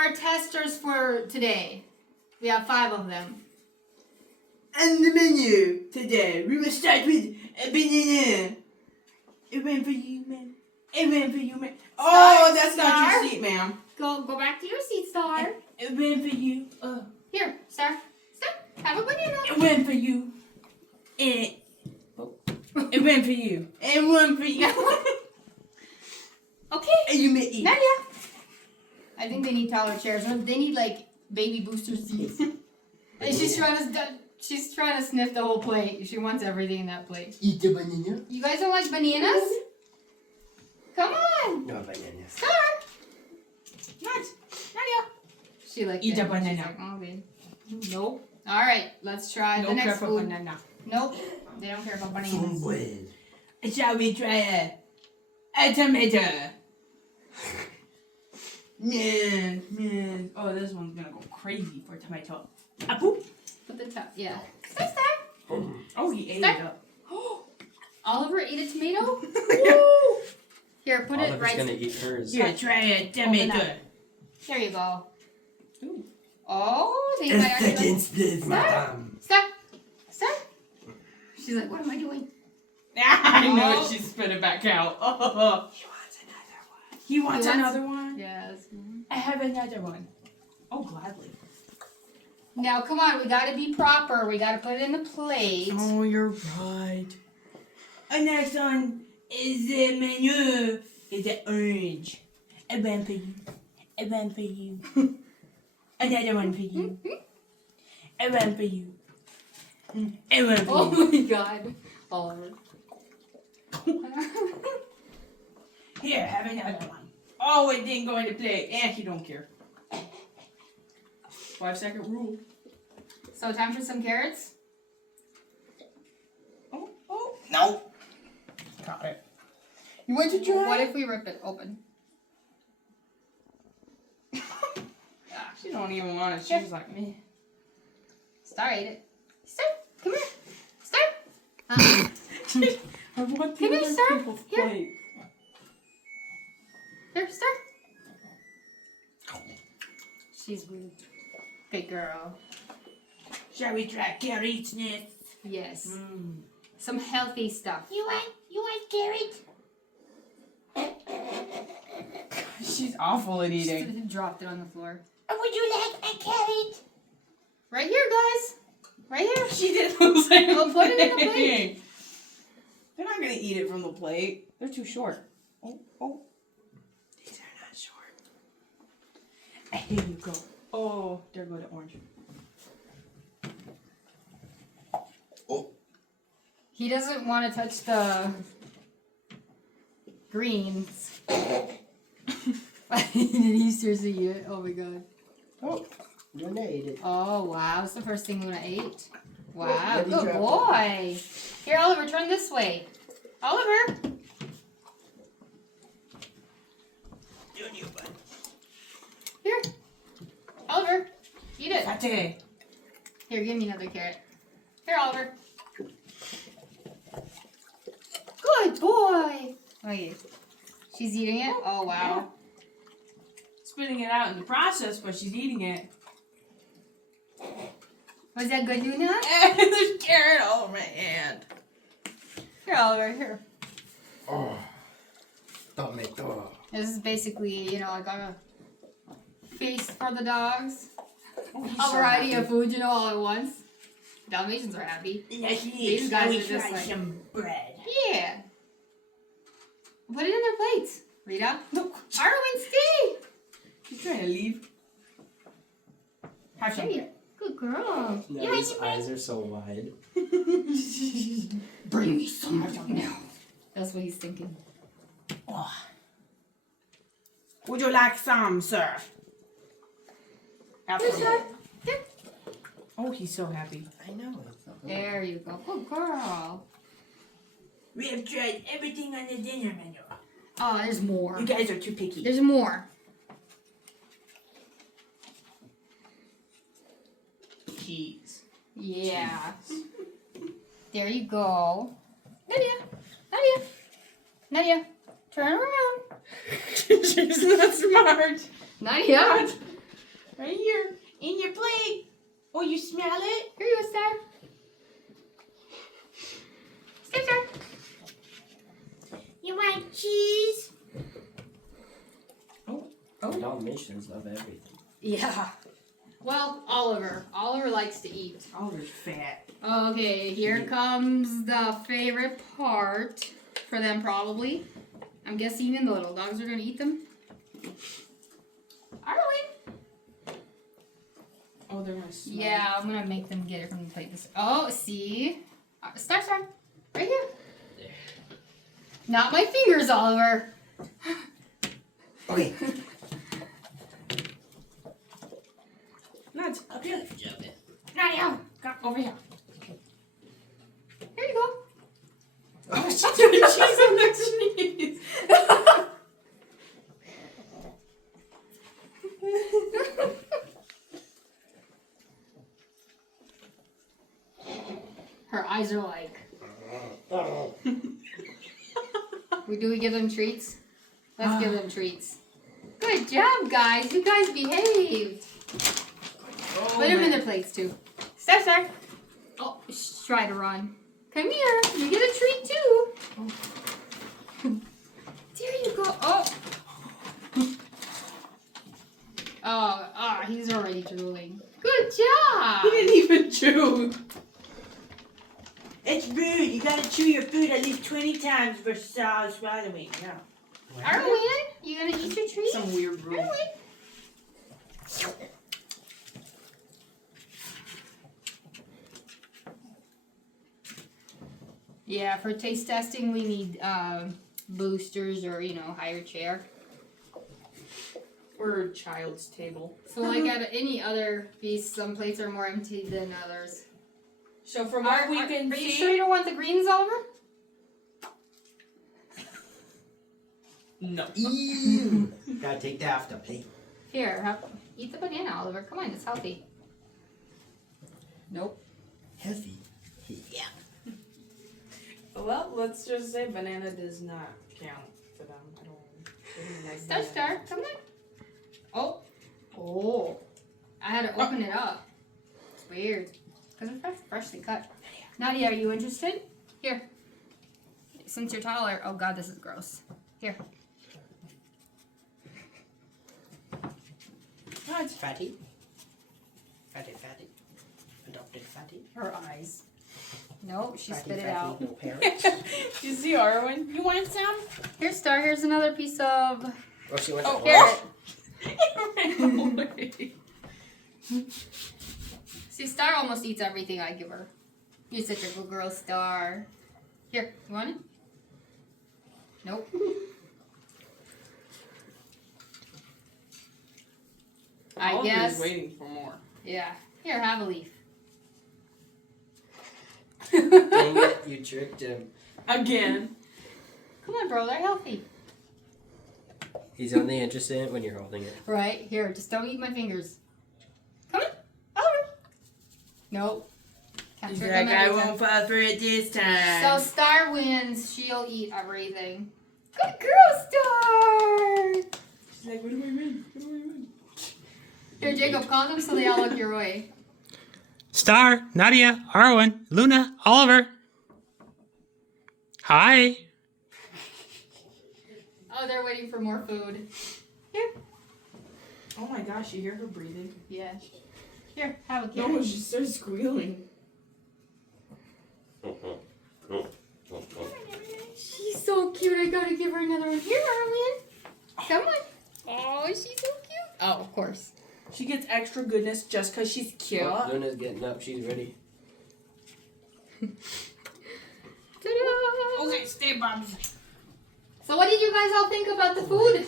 our testers for today. We have 5 of them. And the menu today, we will start with a banana. It went for you, man. It went for you, man. Oh, that's Star. not your seat, ma'am. Go back to your seat, Star. It went for you. Here, Star. Star, have a banana. It went for you. It went for you. It went for you. Okay. And you may eat. Nadia. I think they need taller chairs. They need like baby booster seats. And she's trying to sniff the whole plate. She wants everything in that plate. Eat the banana. You guys don't like bananas? Come on. No bananas. Star. Not. Nadia. She like Eat it. a banana. She's like, oh, babe. Nope. All right, let's try the next food. Banana. Nope. They don't care about bananas. Shall we try a tomato? Man. Oh, this one's gonna go crazy for tomato. Apple? Put the top. Yeah. Star. Oh, he ate Start. it up. Oliver ate a tomato. Woo! Here, put it Oliver's right. gonna eat hers. Here, try a tomato. There you go. Ooh. Oh, they might actually. split, Stop. She's like, what am I doing? I know Oh. she spit it back out. Oh. He wants another one? Yes. I have another one. Oh, gladly. Now, come on. We gotta be proper. We gotta put it in the plate. Oh, you're right. And next one is the menu. Is the orange. A one for you. A one for you. Another one for you. A one for you. A one for Oh you. my God, Oliver. Here, have another one. Oh, it didn't go into play. She don't care. 5-second rule. So, time for some carrots. Oh, no. Got it. You want to try? What if we rip it open? She don't even want it. She's like me. Star ate it. Star, come here. Star. I want Come here, Star. people's Here. plate. Here, Star. She's weird. Good girl. Shall we try carrots next? Yes. Some healthy stuff. You want carrot? She's awful at eating. She dropped it on the floor. Or would you like a carrot? Right here, guys. Right here. She did the same Well, put it in the thing. plate. They're not gonna eat it from the plate. They're too short. Oh. These are not short. Here you go. Oh, there go the orange. He doesn't want to touch the greens. Did he seriously eat it? Oh my God. Oh, Luna ate it. Oh wow, it's the first thing Luna ate. Wow, Let me good drop boy. Here, Oliver, turn this way. Oliver. Here. Oliver, eat it. Pate. Here, give me another carrot. Here, Oliver. Good boy. Okay. She's eating it? Oh, wow. Spitting it out in the process, but she's eating it. Was that good, Luna? There's carrot all over my hand. Here, Oliver, here. Oh, tomato. This is basically, like a feast for the dogs. A variety of food, all at once. Dalmatians are happy. Yes, These guys are just like... some bread. Yeah. Put it in their plates. Rita. No. Arwen, stay. She's trying to leave. Have some. Hey, good girl. No, his eyes are so wide. Bring me some of them now. That's what he's thinking. Oh. Would you like some, sir? Good, sir. Here. Oh, he's so happy. I know. There you go. Good girl. We have tried everything on the dinner menu. Oh, there's more. You guys are too picky. There's more. Cheese. Yeah. There you go. Nadia, turn around. She's not smart. Nadia. Right here. In your plate. Oh, you smell it? Here you go, Star. Star. You want cheese? Dalmatians love everything. Yeah. Well, Oliver. Oliver likes to eat. Oliver's fat. Okay, here comes the favorite part for them, probably. I'm guessing even the little dogs are gonna eat them. Are we? Oh, they're gonna smell. Yeah, I'm gonna make them get it from the plate. Oh, see? Star. Right here. There. Not my fingers, Oliver. Okay. Nuts, up here. Nadia, come over here. Here you go. Oh, she's doing cheese on the cheese. Her eyes are like. Do we give them treats? Let's give them treats. Good job, guys. You guys behaved. Put them in their plates too. Star. Oh, try to run. Come here. You get a treat too. There you go. Oh, he's already drooling. Good job. He didn't even chew. It's rude. You gotta chew your food at least 20 times versus swallowing. Yeah. Arwen, you gonna eat your treat? Some weird rule. Arwen. Yeah, for taste testing, we need boosters or, higher chair. Or a child's table. So, like at any other feast, some plates are more empty than others. So from what we can Are you see, sure you don't want the greens, Oliver? no. Ew. Gotta take that off the plate. Here, eat the banana, Oliver. Come on, it's healthy. Nope. Healthy. Yeah. Well, let's just say banana does not count for them. I don't like Star, come on. Oh. I had to open it up. It's weird. Because it's freshly cut. Nadia, are you interested? Here. Since you're taller. Oh, God, this is gross. Here. Oh, it's fatty. Fatty. Adopted fatty. Her eyes. No, she Fatty, spit it fatty, out. no parents. You see Arwen? You want some? Here, Star. Here's another piece of... Oh, she wants Oh, to here. It ran away. See, Star almost eats everything I give her. You're such a good girl, Star. Here, you want it? Nope. I Oliver's guess. waiting for more. Yeah. Here, have a leaf. Dang it, you tricked him. Again. Come on, bro. They're healthy. He's only interested in it when you're holding it. Right. Here, just don't eat my fingers. Come on. Over. Nope. Can't He's trick like, them I every won't time. fall for it this So time. Star wins. She'll eat everything. Good girl, Star. She's like, what do I win? What do I win? Here, Jacob, call them so they all look your way. Star, Nadia, Arwen, Luna, Oliver. Hi. Oh, they're waiting for more food. Here. Oh my gosh, you hear her breathing? Yeah. Here, have a carrot. No, she starts squealing. She's so cute. I gotta give her another one. Here, Arwen. Come on. Oh, she's so cute. Oh, of course. She gets extra goodness just because she's cute. Oh, Luna's getting up. She's ready. Ta-da! Okay, stay, Bobs. So what did you guys all think about the food?